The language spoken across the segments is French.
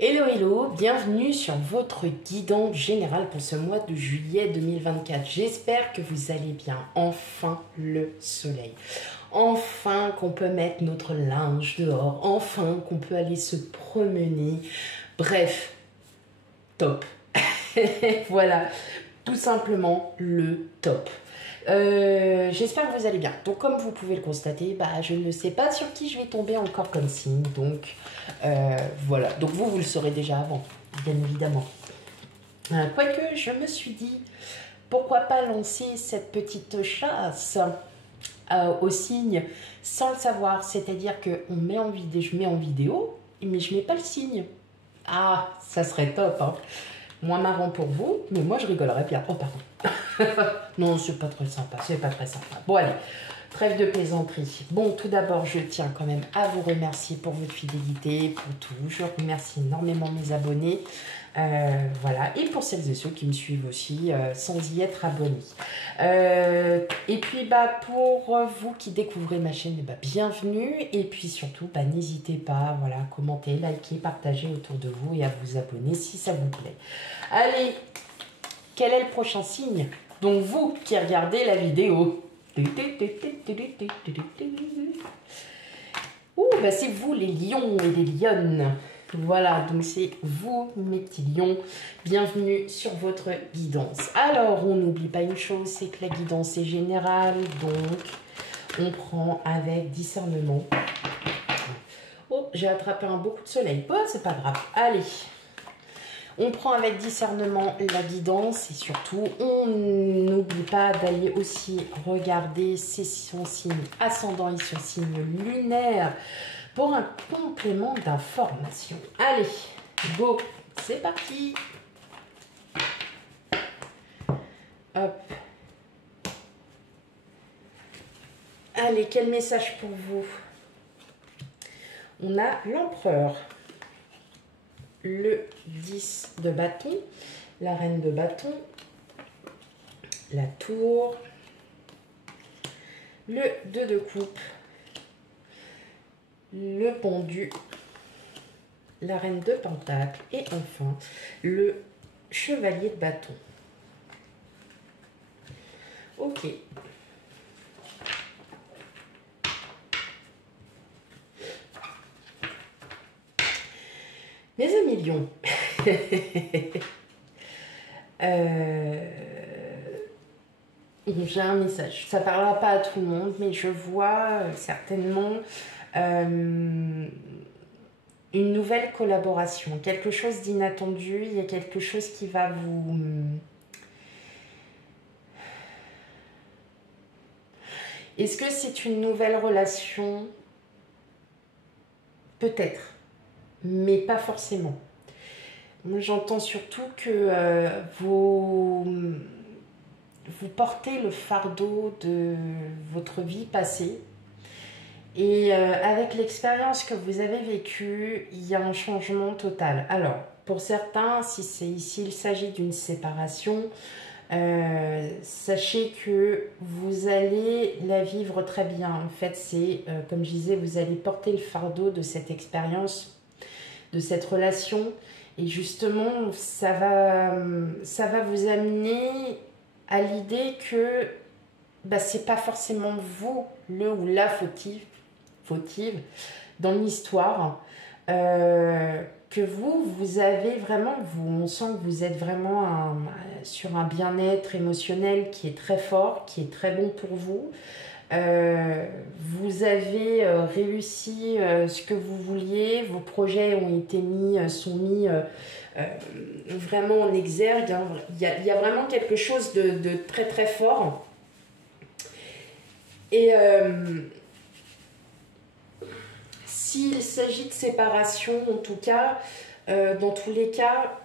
Hello hello, bienvenue sur votre guidance générale pour ce mois de juillet 2024. J'espère que vous allez bien. Enfin le soleil. Enfin qu'on peut mettre notre linge dehors. Enfin qu'on peut aller se promener. Bref, top. Voilà, tout simplement le top. J'espère que vous allez bien. Donc comme vous pouvez le constater, je ne sais pas sur qui je vais tomber encore comme signe. Donc voilà. Donc vous le saurez déjà avant, bien évidemment. Quoique je me suis dit, pourquoi pas lancer cette petite chasse au signe sans le savoir. C'est-à-dire que je mets en vidéo, mais je mets pas le signe. Ah, ça serait top, hein. Moins marrant pour vous, mais moi je rigolerais bien. Oh pardon. Non, c'est pas très sympa, c'est pas très sympa. Bon allez, trêve de plaisanterie. Bon, tout d'abord, je tiens quand même à vous remercier pour votre fidélité, pour tout. Je remercie énormément mes abonnés. Voilà, et pour celles et ceux qui me suivent aussi sans y être abonnés. Et puis pour vous qui découvrez ma chaîne, bienvenue. Et puis surtout, n'hésitez pas, voilà, commenter, liker, partager autour de vous et à vous abonner si ça vous plaît. Allez, quel est le prochain signe? Donc vous qui regardez la vidéo. Ouh, c'est vous les lions et les lionnes. Voilà, donc c'est vous, mes petits lions. Bienvenue sur votre guidance. Alors, on n'oublie pas une chose, c'est que la guidance est générale. Donc, on prend avec discernement. Oh, j'ai attrapé un beau coup de soleil. Oh, c'est pas grave. Allez. On prend avec discernement la guidance et surtout, on n'oublie pas d'aller aussi regarder son signe ascendant et son signe lunaire pour un complément d'information. Allez, go, c'est parti. Hop. Allez, quel message pour vous? On a l'empereur. Le 10 de bâton, la reine de bâton, la tour, le 2 de coupe, le pendu, la reine de pentacle et enfin le chevalier de bâton. Ok. Mes amis lions, j'ai un message. Ça ne parlera pas à tout le monde, mais je vois certainement une nouvelle collaboration, quelque chose d'inattendu. Il y a quelque chose qui va vous... Est-ce que c'est une nouvelle relation? Peut-être, mais pas forcément. Moi, j'entends surtout que vous portez le fardeau de votre vie passée. Et avec l'expérience que vous avez vécue, il y a un changement total. Alors, pour certains, s'il s'agit d'une séparation, sachez que vous allez la vivre très bien. En fait, c'est, comme je disais, vous allez porter le fardeau de cette expérience, de cette relation. Et justement, ça va vous amener à l'idée que c'est pas forcément vous, le ou la fautive dans l'histoire. Que vous avez vraiment, on sent que vous êtes vraiment sur un bien-être émotionnel qui est très fort, qui est très bon pour vous. Vous avez réussi ce que vous vouliez, vos projets sont mis vraiment en exergue, hein. Il y a vraiment quelque chose de très très fort. Et s'il s'agit de séparation, en tout cas, dans tous les cas,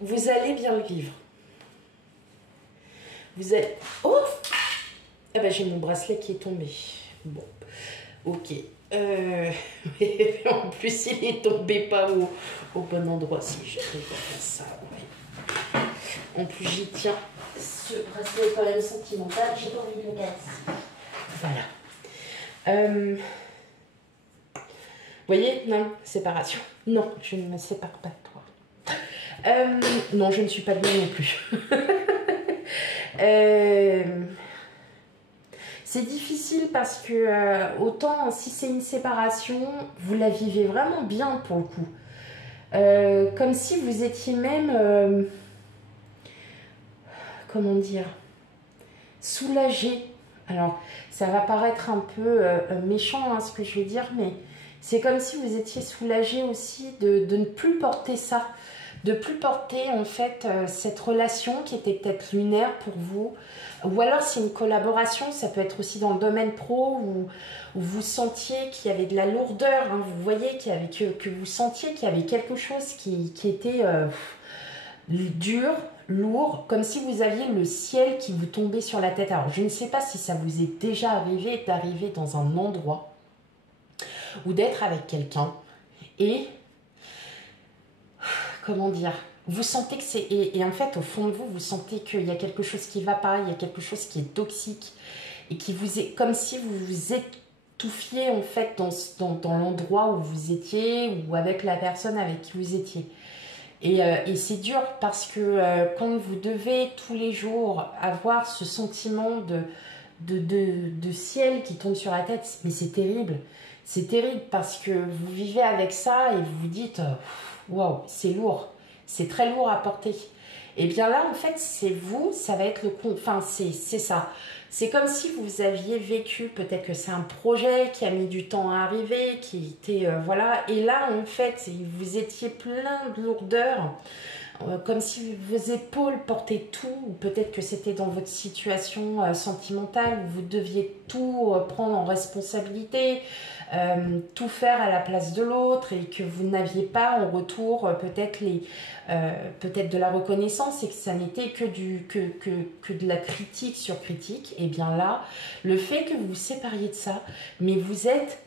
vous allez bien le vivre. Vous allez... Oh, j'ai mon bracelet qui est tombé. Bon, ok. En plus, il est tombé pas au bon endroit. Si j'arrive à faire ça, ouais. En plus, j'y tiens. Ce bracelet est quand même sentimental. J'ai pas envie de le casser. Voilà. voyez, non, séparation. Non, je ne me sépare pas de toi. Non, je ne suis pas bien non plus. C'est difficile parce que autant si c'est une séparation, vous la vivez vraiment bien pour le coup. Comme si vous étiez même, comment dire, soulagé. Alors, ça va paraître un peu méchant, hein, ce que je vais dire, mais c'est comme si vous étiez soulagé aussi de ne plus porter ça, de plus porter en fait cette relation qui était peut-être lunaire pour vous, ou alors c'est une collaboration, ça peut être aussi dans le domaine pro où vous sentiez qu'il y avait de la lourdeur, hein, vous voyez que vous sentiez qu'il y avait quelque chose qui était dur, lourd, comme si vous aviez le ciel qui vous tombait sur la tête. Alors je ne sais pas si ça vous est déjà arrivé d'arriver dans un endroit ou d'être avec quelqu'un et comment dire, vous sentez que c'est... Et en fait, au fond de vous, vous sentez qu'il y a quelque chose qui ne va pas, il y a quelque chose qui est toxique et qui vous est comme si vous vous étouffiez en fait dans l'endroit où vous étiez ou avec la personne avec qui vous étiez. Et c'est dur parce que quand vous devez tous les jours avoir ce sentiment de ciel qui tombe sur la tête, mais c'est terrible. C'est terrible parce que vous vivez avec ça et vous vous dites waouh, c'est lourd, c'est très lourd à porter. Et bien là, en fait, c'est vous, ça va être enfin, c'est ça. C'est comme si vous aviez vécu, peut-être que c'est un projet qui a mis du temps à arriver, qui était, voilà. Et là, en fait, vous étiez plein de lourdeur, comme si vos épaules portaient tout, ou peut-être que c'était dans votre situation sentimentale, où vous deviez tout prendre en responsabilité, tout faire à la place de l'autre et que vous n'aviez pas en retour peut-être de la reconnaissance et que ça n'était que de la critique sur critique. Et bien là, le fait que vous vous sépariez de ça, mais vous êtes...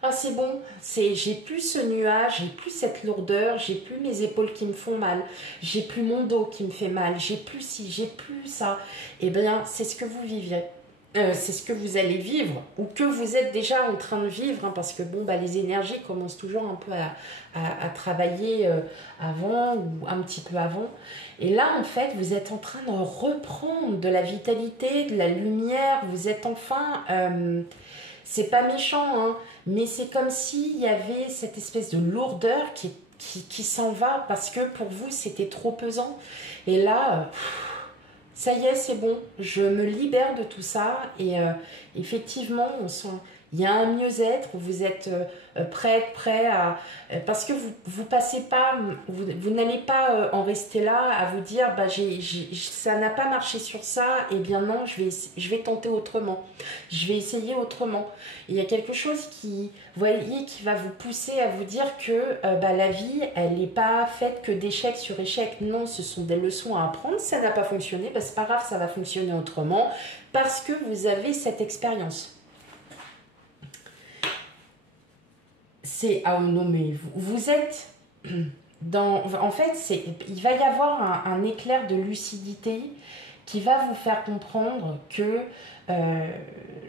Ah c'est bon, j'ai plus ce nuage, j'ai plus cette lourdeur, j'ai plus mes épaules qui me font mal, j'ai plus mon dos qui me fait mal, j'ai plus ci, j'ai plus ça. Et bien c'est ce que vous viviez. C'est ce que vous allez vivre ou que vous êtes déjà en train de vivre, hein, parce que bon, bah, les énergies commencent toujours un peu à travailler avant ou un petit peu avant. Et là, en fait, vous êtes en train de reprendre de la vitalité, de la lumière. Vous êtes enfin... c'est pas méchant, hein, mais c'est comme s'il y avait cette espèce de lourdeur qui s'en va parce que pour vous, c'était trop pesant. Et là... ça y est, c'est bon, je me libère de tout ça et effectivement, on sent, il y a un mieux-être, vous êtes prêt à... parce que vous passez pas, vous n'allez pas en rester là à vous dire, bah, ça n'a pas marché sur ça, et bien non, je vais tenter autrement, je vais essayer autrement. Il y a quelque chose qui, vous voyez, qui va vous pousser à vous dire que bah, la vie, elle n'est pas faite que d'échec sur échec. Non, ce sont des leçons à apprendre. Ça n'a pas fonctionné, bah, c'est pas grave, ça va fonctionner autrement parce que vous avez cette expérience. Ah non, mais vous êtes dans... En fait, il va y avoir un éclair de lucidité qui va vous faire comprendre que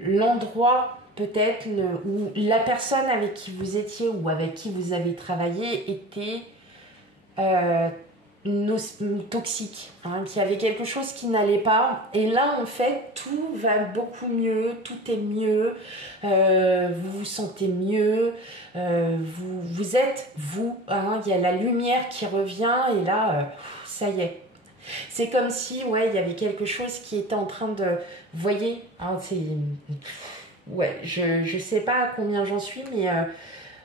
l'endroit peut-être où la personne avec qui vous étiez ou avec qui vous avez travaillé était toxique, hein, qu'il y avait quelque chose qui n'allait pas. Et là, en fait, tout va beaucoup mieux, tout est mieux, vous vous sentez mieux, vous êtes vous, hein, il y a la lumière qui revient et là, ça y est. C'est comme si, ouais, il y avait quelque chose qui était en train de... Vous voyez, hein, c'est... Ouais, je sais pas à combien j'en suis, mais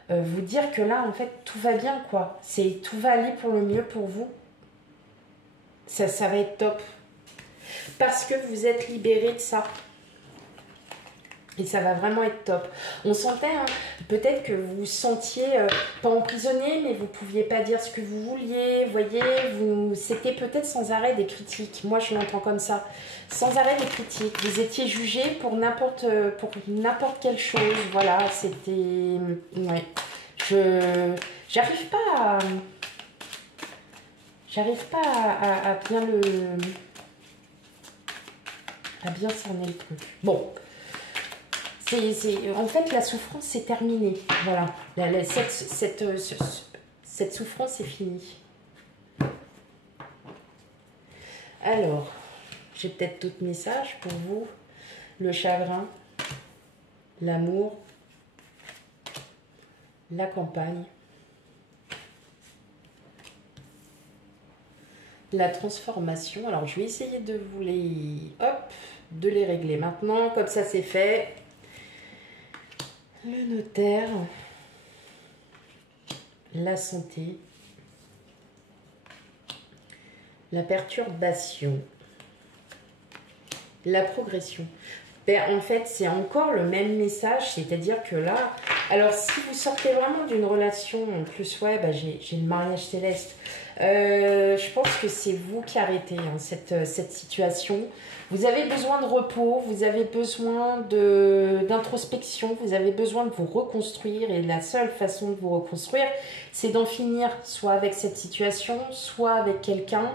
vous dire que là, en fait, tout va bien, quoi. Tout va aller pour le mieux pour vous. Ça va être top. Parce que vous êtes libéré de ça. Et ça va vraiment être top. On sentait, hein, peut-être que vous vous sentiez pas emprisonné, mais vous ne pouviez pas dire ce que vous vouliez. Vous voyez, c'était peut-être sans arrêt des critiques. Moi, je l'entends comme ça. Sans arrêt des critiques. Vous étiez jugé pour n'importe quelle chose. Voilà, c'était... Ouais. J'arrive pas à bien à bien cerner le truc. Bon. En fait, la souffrance, c'est terminé. Voilà. Cette souffrance est finie. Alors, j'ai peut-être d'autres messages pour vous. Le chagrin, l'amour, la campagne, la transformation. Alors, je vais essayer de vous les... Hop, de les régler maintenant. Comme ça, c'est fait. Le notaire, la santé, la perturbation, la progression. Ben, en fait, c'est encore le même message, c'est-à-dire que là, alors si vous sortez vraiment d'une relation, en plus, ouais, ben, j'ai le mariage céleste, je pense que c'est vous qui arrêtez hein, cette situation. Vous avez besoin de repos, vous avez besoin d'introspection, vous avez besoin de vous reconstruire et la seule façon de vous reconstruire, c'est d'en finir soit avec cette situation, soit avec quelqu'un.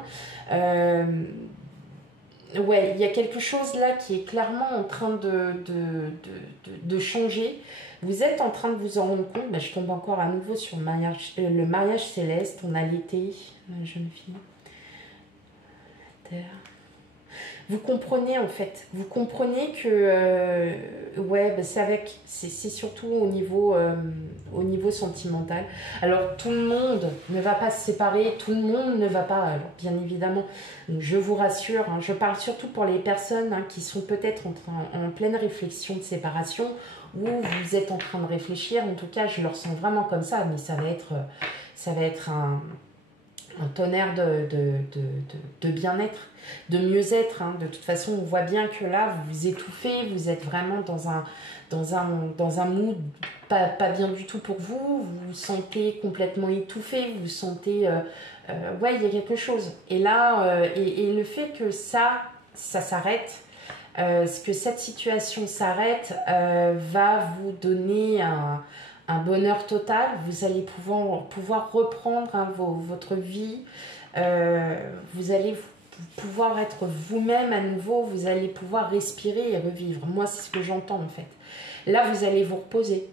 Ouais, il y a quelque chose là qui est clairement en train de changer. Vous êtes en train de vous en rendre compte. Ben, je tombe encore à nouveau sur le mariage céleste. On a l'été, la jeune fille. Terre. Vous comprenez en fait. Vous comprenez que ouais, ben, c'est surtout au niveau sentimental. Alors tout le monde ne va pas se séparer, tout le monde ne va pas. Alors, bien évidemment, je vous rassure, hein, je parle surtout pour les personnes hein, qui sont peut-être en pleine réflexion de séparation ou vous êtes en train de réfléchir. En tout cas, je le ressens vraiment comme ça, mais ça va être un tonnerre de bien-être, de mieux-être. Hein. De toute façon, on voit bien que là, vous vous étouffez, vous êtes vraiment dans un mood pas bien du tout pour vous, vous vous sentez complètement étouffé, vous sentez... ouais, il y a quelque chose. Et là, et le fait que ça s'arrête, que cette situation s'arrête, va vous donner un bonheur total. Vous allez pouvoir reprendre hein, votre vie. Vous allez pouvoir être vous-même à nouveau. Vous allez pouvoir respirer et revivre. Moi, c'est ce que j'entends en fait. Là, vous allez vous reposer.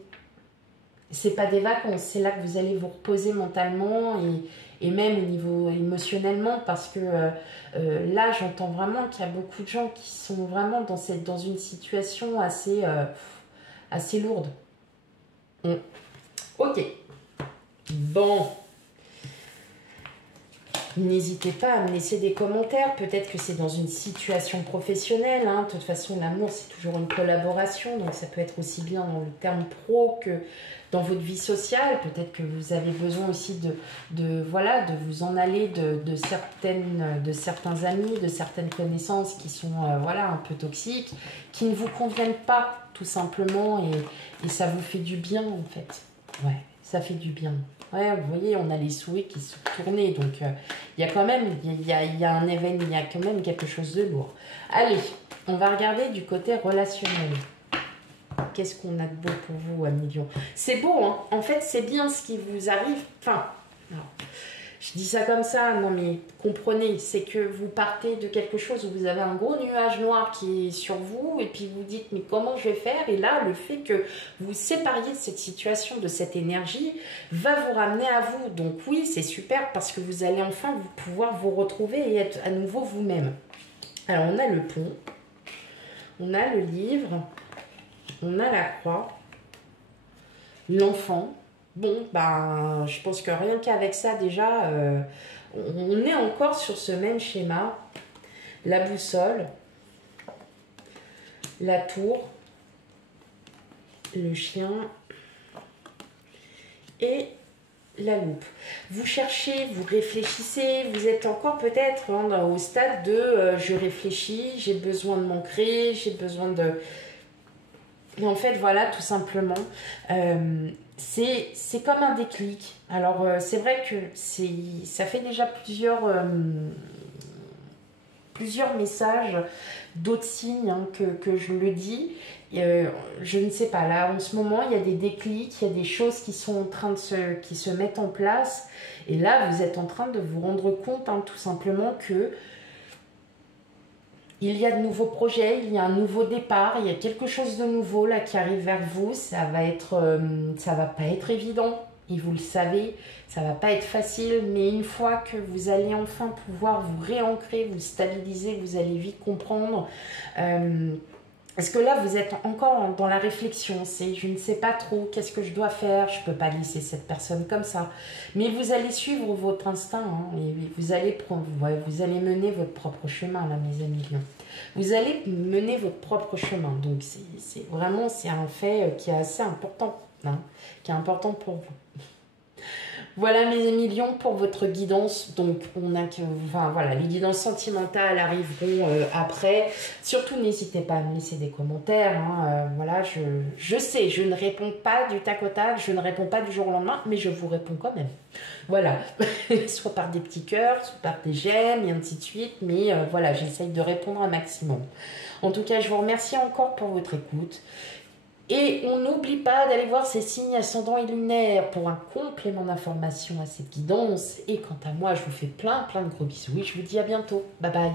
C'est pas des vacances. C'est là que vous allez vous reposer mentalement et même au niveau émotionnellement parce que là, j'entends vraiment qu'il y a beaucoup de gens qui sont vraiment dans une situation assez lourde. Ok. Bon. N'hésitez pas à me laisser des commentaires. Peut-être que c'est dans une situation professionnelle. Hein. De toute façon, l'amour, c'est toujours une collaboration. Donc, ça peut être aussi bien dans le terme pro que dans votre vie sociale. Peut-être que vous avez besoin aussi de vous en aller de certains amis, de certaines connaissances qui sont voilà, un peu toxiques, qui ne vous conviennent pas, tout simplement. Et ça vous fait du bien, en fait. Ouais, ça fait du bien. Ouais, vous voyez, on a les souhaits qui sont tournés, donc il y a quand même, il y a un événement, il y a quand même quelque chose de lourd. Allez, on va regarder du côté relationnel. Qu'est-ce qu'on a de beau pour vous, Amilion? C'est beau, hein. En fait, c'est bien ce qui vous arrive. Enfin, non. Je dis ça comme ça, non mais comprenez, c'est que vous partez de quelque chose où vous avez un gros nuage noir qui est sur vous et puis vous dites mais comment je vais faire? Et là, le fait que vous sépariez de cette situation, de cette énergie, va vous ramener à vous. Donc oui, c'est super parce que vous allez enfin pouvoir vous retrouver et être à nouveau vous-même. Alors on a le pont, on a le livre, on a la croix, l'enfant. Bon, ben, je pense que rien qu'avec ça, déjà, on est encore sur ce même schéma. La boussole, la tour, le chien et la loupe. Vous cherchez, vous réfléchissez, vous êtes encore peut-être hein, au stade de je réfléchis, j'ai besoin de m'ancrer, j'ai besoin de... Et en fait, voilà, tout simplement... c'est comme un déclic. Alors, c'est vrai que ça fait déjà plusieurs messages, d'autres signes hein, que je le dis. Je ne sais pas, là, en ce moment, il y a des déclics, il y a des choses qui sont en train qui se mettent en place. Et là, vous êtes en train de vous rendre compte, hein, tout simplement, que Il y a de nouveaux projets, il y a un nouveau départ, il y a quelque chose de nouveau là qui arrive vers vous. Ça va pas être évident, et vous le savez, ça va pas être facile, mais une fois que vous allez enfin pouvoir vous réancrer, vous stabiliser, vous allez vite comprendre. Parce que là, vous êtes encore dans la réflexion, c'est je ne sais pas trop, qu'est-ce que je dois faire, je ne peux pas laisser cette personne comme ça. Mais vous allez suivre votre instinct, hein, et vous allez mener votre propre chemin, là, mes amis lions. Vous allez mener votre propre chemin, donc c'est un fait qui est assez important, hein, qui est important pour vous. Voilà mes amis lions pour votre guidance. Donc les guidances sentimentales arriveront après. Surtout n'hésitez pas à me laisser des commentaires. Hein. Voilà, je sais, je ne réponds pas du tac au tac, je ne réponds pas du jour au lendemain, mais je vous réponds quand même. Voilà, soit par des petits cœurs, soit par des j'aime et ainsi de suite. Mais voilà, j'essaye de répondre un maximum. En tout cas, je vous remercie encore pour votre écoute. Et on n'oublie pas d'aller voir ces signes ascendants et lunaires pour un complément d'information à cette guidance. Et quant à moi, je vous fais plein de gros bisous et je vous dis à bientôt. Bye bye.